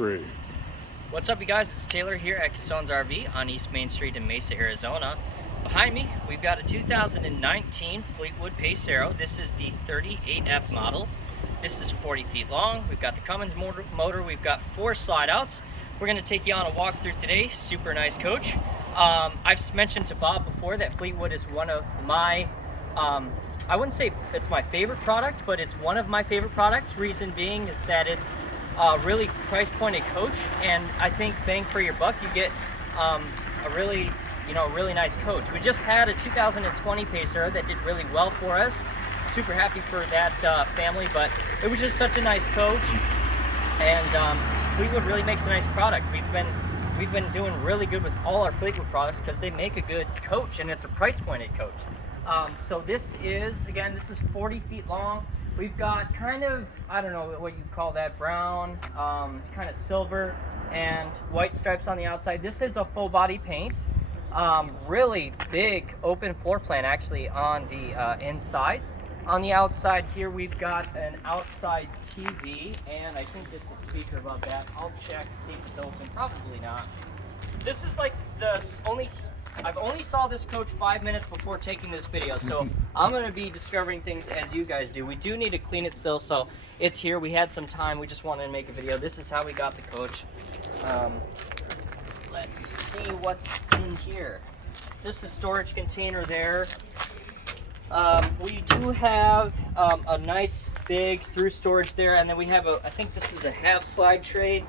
3. What's up, you guys? It's Taylor here at Casone's RV on East Main Street in Mesa, Arizona. Behind me, we've got a 2019 Fleetwood Pacero. This is the 38F model. This is 40 feet long. We've got the Cummins motor. We've got 4 slide outs. We're going to take you on a walkthrough today. Super nice coach. I've mentioned to Bob before that Fleetwood is one of my, I wouldn't say it's my favorite product, but it's one of my favorite products. Reason being is that it's a really price pointed coach, and I think bang for your buck, you get a really nice coach. We just had a 2020 Pacero that did really well for us. Super happy for that family, but it was just such a nice coach, and Fleetwood really makes a nice product. We've been doing really good with all our Fleetwood products because they make a good coach, and it's a price pointed coach. So this is 40 feet long. We've got kind of, I don't know what you call that, brown, kind of silver and white stripes on the outside. This is a full body paint. Really big open floor plan actually on the inside. On the outside here we've got an outside TV, and I think this is speaker above that. I'll check to see if it's open. Probably not. This is like I've only saw this coach 5 minutes before taking this video, so I'm going to be discovering things as you guys do. We do need to clean it still, so it's here. We had some time. We just wanted to make a video. This is how we got the coach. Let's see what's in here. This is storage container there. We do have a nice big through storage there, and then we have I think this is a half slide tray.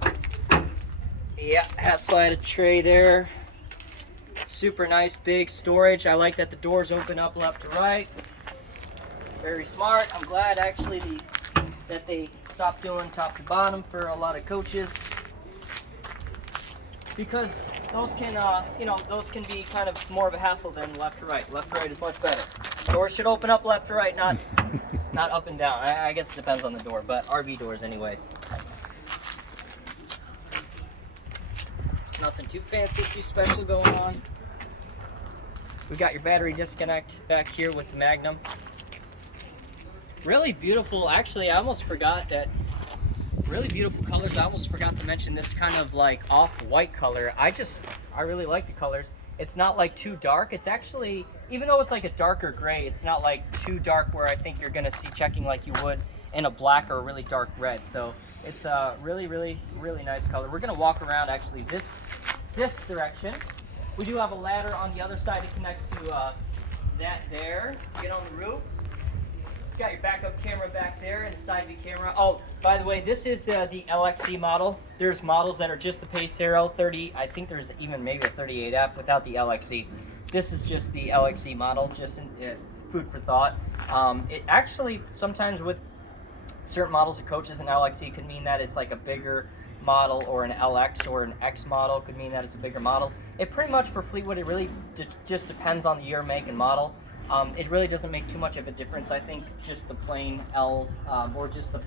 Yeah, half slide tray there. Super nice big storage. I like that the doors open up left to right. Very smart. I'm glad actually that they stopped doing top to bottom for a lot of coaches, because those can those can be kind of more of a hassle than left to right. Left to right is much better. Doors should open up left to right, not up and down. I guess it depends on the door, but RV doors anyways. Nothing too fancy, too special going on. We got your battery disconnect back here with the Magnum. Really beautiful. Actually, I almost forgot that. Really beautiful colors. I almost forgot to mention this kind of like off-white color. I really like the colors. It's not like too dark. It's actually, even though it's like a darker gray, it's not like too dark where I think you're gonna see checking like you would in a black or a really dark red. So it's a really nice color. We're gonna walk around actually this direction. We do have a ladder on the other side to connect to that there. Get on the roof. Got your backup camera back there and side view camera. Oh, by the way, this is the LXC model. There's models that are just the Pacero 30. I think there's even maybe a 38F without the LXC. This is just the LXC model, just food for thought. It actually, sometimes with certain models of coaches, an LXC could mean that it's like a bigger model, or an LX or an X model could mean that it's a bigger model. It pretty much, for Fleetwood, it really just depends on the year, make, and model. It really doesn't make too much of a difference. I think just the plain L or just the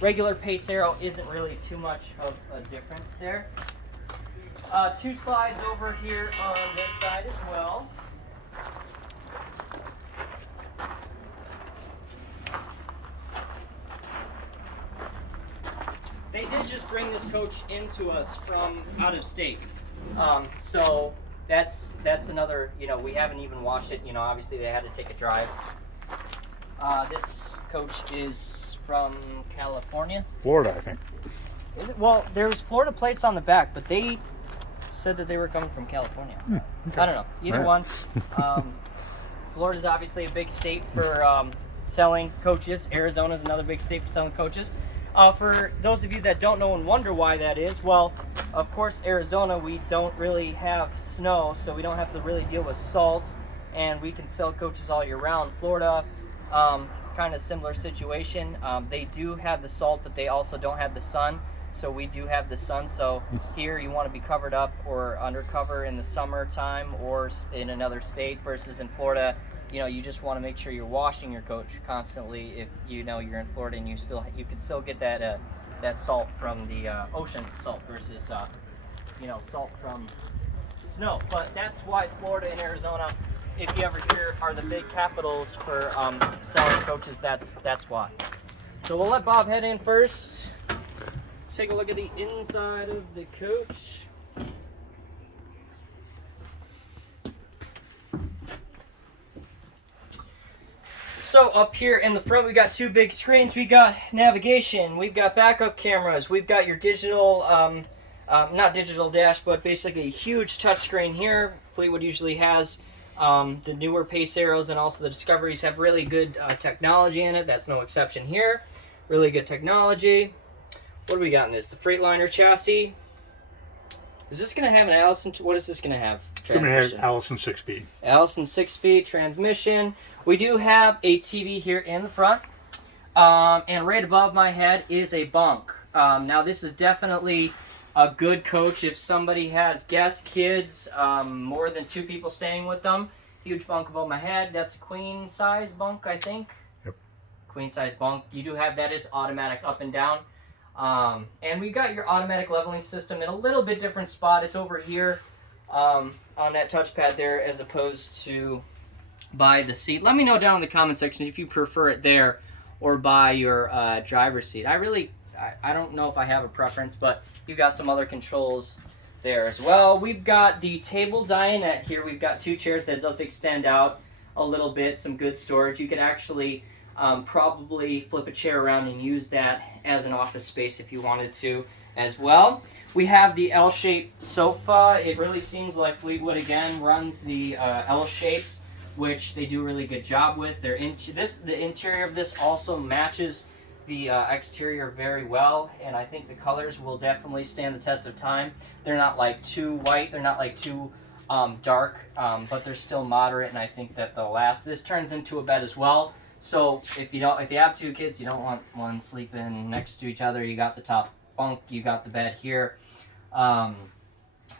regular Pacero isn't really too much of a difference there. 2 slides over here on this side as well. They did just bring this coach into us from out of state, so that's another, we haven't even watched it. Obviously they had to take a drive. This coach is from California. Florida, I think. Is it? Well, there's Florida plates on the back, but they said that they were coming from California. Okay. I don't know. Either one. Florida's obviously a big state for selling coaches. Arizona's another big state for selling coaches. For those of you that don't know and wonder why that is, well, of course, Arizona, we don't really have snow, so we don't have to really deal with salt, and we can sell coaches all year round. Florida, kind of similar situation. They do have the salt, but they also don't have the sun, so we do have the sun. So here you want to be covered up or undercover in the summertime or in another state, versus in Florida, you just want to make sure you're washing your coach constantly. If you're in Florida, and you can still get that salt from the ocean salt versus salt from snow. But that's why Florida and Arizona, if you ever hear, are the big capitals for selling coaches. That's why. So we'll let Bob head in first take a look at the inside of the coach. So up here in the front, we got two big screens. We got navigation, we've got backup cameras, we've got your digital, not digital dash, but basically a huge touchscreen here. Fleetwood usually has the newer Pace Arrows and also the Discoveries have really good technology in it. That's no exception here. Really good technology. What do we got in this? The Freightliner chassis. Is this going to have an Allison? What is this going to have? It's going to have Allison 6-speed. Allison 6-speed transmission. We do have a TV here in the front. And right above my head is a bunk. Now this is definitely a good coach if somebody has guests, kids, more than 2 people staying with them. Huge bunk above my head. That's a queen size bunk, I think. Yep. Queen size bunk. You do have that is automatic up and down. And we got your automatic leveling system in a little bit different spot. It's over here on that touchpad there as opposed to by the seat. Let me know down in the comment section if you prefer it there or by your driver's seat. I don't know if I have a preference, but you've got some other controls there as well. We've got the table dinette here. We've got 2 chairs that does extend out a little bit, some good storage. You could actually probably flip a chair around and use that as an office space if you wanted to as well. We have the L-shaped sofa. It really seems like Fleetwood again runs the L-shapes, which they do a really good job with. The interior of this also matches the exterior very well, and I think the colors will definitely stand the test of time. They're not like too white, they're not like too dark, but they're still moderate, and I think that they'll last. This turns into a bed as well. So if you have 2 kids, you don't want one sleeping next to each other. You got the top bunk, you got the bed here.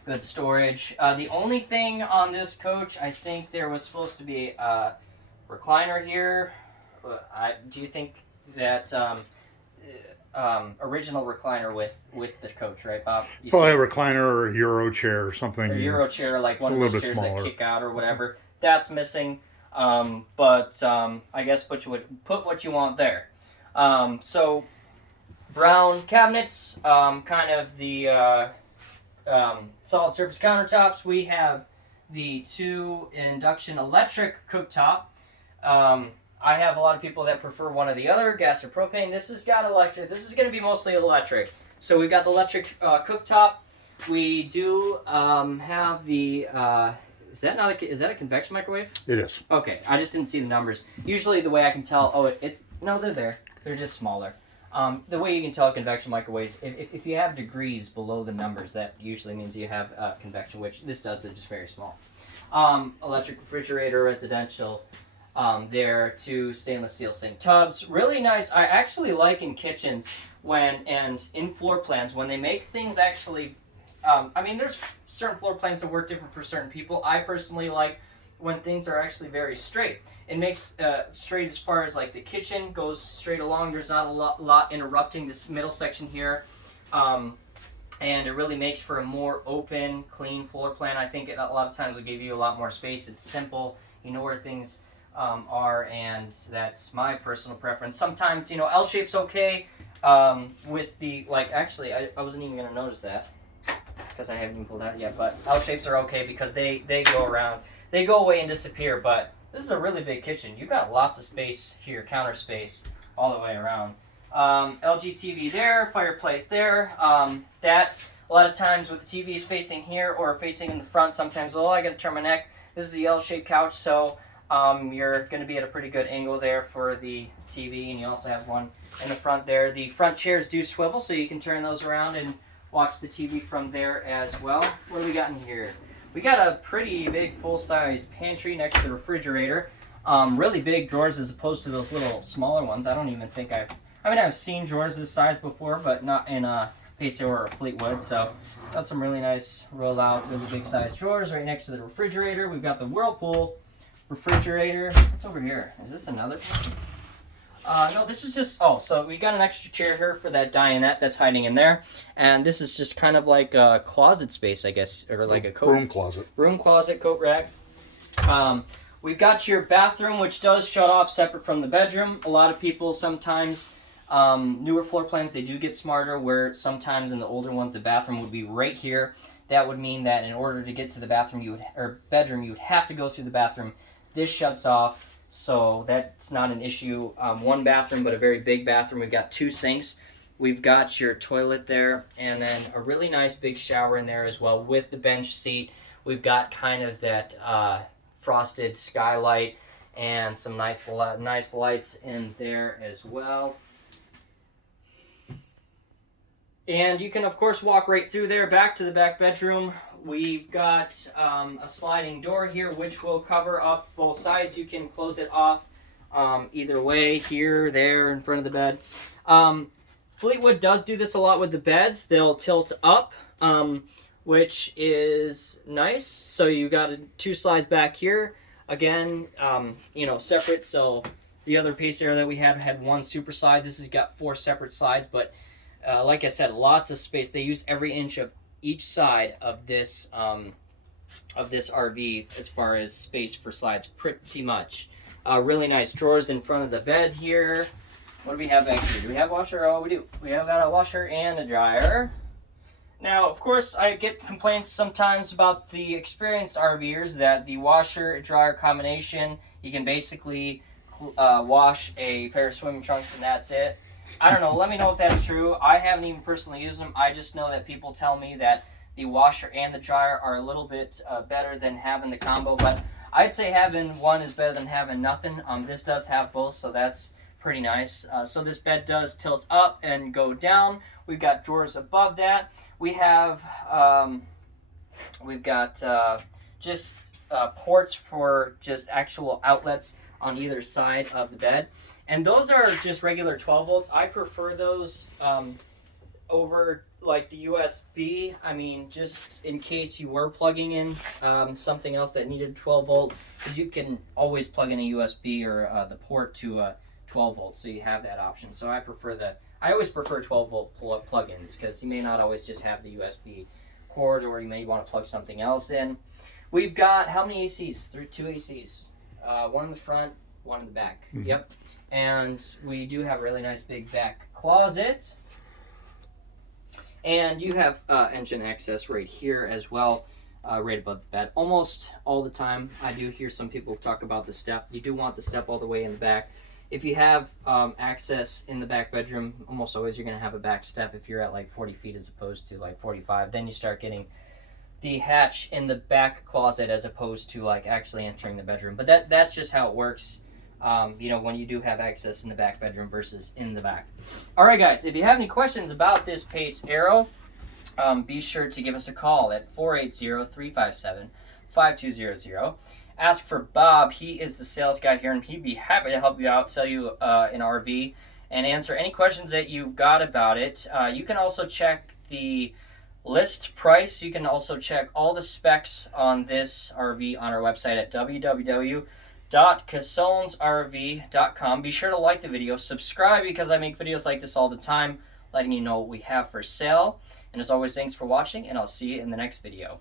Good storage. The only thing on this coach, I think there was supposed to be a recliner here. Do you think that original recliner with the coach, right, Bob? Probably a recliner or a Euro chair or something. A Euro chair, like one of those chairs that kick out or whatever. That's missing. But I guess put what you want there. So brown cabinets, kind of the solid surface countertops. We have the 2 induction electric cooktop. I have a lot of people that prefer one or the other, gas or propane. This has got electric. This is going to be mostly electric. So we've got the electric cooktop. We do have the is that a convection microwave? It is. Okay, I just didn't see the numbers. Usually the way I can tell, no, they're there. They're just smaller. The way you can tell convection microwaves, if you have degrees below the numbers, that usually means you have convection, which this does. They're just very small. Electric refrigerator, residential. There, 2 stainless steel sink tubs. Really nice. I actually like in kitchens and in floor plans when they make things actually. I mean, there's certain floor plans that work different for certain people. I personally like when things are actually very straight. It makes straight as far as like the kitchen goes straight along. There's not a lot interrupting this middle section here. And it really makes for a more open, clean floor plan. I think a lot of times will give you a lot more space. It's simple. You know where things are, and that's my personal preference. Sometimes, L-shape's okay with the, actually, I wasn't even going to notice that because I haven't even pulled out yet, but L-shapes are okay because they go around. They go away and disappear, but this is a really big kitchen. You've got lots of space here, counter space, all the way around. LG TV there, fireplace there. That, a lot of times with the TVs facing here or facing in the front, sometimes, I got to turn my neck. This is the L-shaped couch, so you're going to be at a pretty good angle there for the TV, and you also have one in the front there. The front chairs do swivel, so you can turn those around and watch the TV from there as well. What do we got in here? We got a pretty big full-size pantry next to the refrigerator. Really big drawers as opposed to those little smaller ones. I don't even think I've seen drawers this size before, but not in a Pace Arrow or Fleetwood. So got some really nice roll-out, really big size drawers right next to the refrigerator. We've got the Whirlpool refrigerator. What's over here? Is this another one? No, this is just, so we got an extra chair here for that dinette that's hiding in there. And this is just kind of like a closet space, I guess, or like a coat. Room closet. Room closet, coat rack. We've got your bathroom, which does shut off separate from the bedroom. A lot of people sometimes Newer floor plans, they do get smarter, where sometimes in the older ones the bathroom would be right here. That would mean that in order to get to the bathroom or bedroom, you would have to go through the bathroom. This shuts off, so that's not an issue. One bathroom, but a very big bathroom. We've got 2 sinks. We've got your toilet there, and then a really nice big shower in there as well with the bench seat. We've got kind of that frosted skylight and some nice lights in there as well. And you can, of course, walk right through there back to the back bedroom. We've got a sliding door here, which will cover up both sides. You can close it off either way, here, there, in front of the bed. Fleetwood does do this a lot with the beds. They'll tilt up, which is nice. So you got 2 slides back here. Again, separate. So the other Pacero that we had 1 super slide. This has got 4 separate slides, but like I said, lots of space. They use every inch of each side of this RV as far as space for slides, pretty much. Really nice drawers in front of the bed here. What do we have back here? Do we have a washer? Oh, we do. We have got a washer and a dryer. Now, of course, I get complaints sometimes about the experienced RVers that the washer-dryer combination, you can basically wash a pair of swimming trunks and that's it. I don't know. Let me know if that's true. I haven't even personally used them. I just know that people tell me that the washer and the dryer are a little bit better than having the combo, but I'd say having one is better than having nothing. This does have both, so that's pretty nice. So this bed does tilt up and go down. We've got drawers above that. We've got ports for just actual outlets on either side of the bed. And those are just regular 12 volts. I prefer those over like the USB. I mean, just in case you were plugging in something else that needed 12 volt, because you can always plug in a USB or the port to a 12 volts, so you have that option. So I always prefer 12 volt plugins, because you may not always just have the USB cord, or you may want to plug something else in. We've got how many ACs? 2 ACs. 1 in the front, 1 in the back. Mm-hmm. Yep. And we do have a really nice big back closet. And you have engine access right here as well, right above the bed. Almost all the time, I do hear some people talk about the step. You do want the step all the way in the back. If you have access in the back bedroom, almost always you're going to have a back step if you're at like 40 feet as opposed to like 45. Then you start getting the hatch in the back closet as opposed to like actually entering the bedroom. But that's just how it works, when you do have access in the back bedroom versus in the back. All right, guys, if you have any questions about this Pacero, be sure to give us a call at 480-357-5200. Ask for Bob. He is the sales guy here, and he'd be happy to help you out, sell you an RV, and answer any questions that you've got about it. You can also check the list price. You can also check all the specs on this RV on our website at www.casonesrv.com. Be sure to like the video, subscribe, because I make videos like this all the time, letting you know what we have for sale. And as always, thanks for watching, and I'll see you in the next video.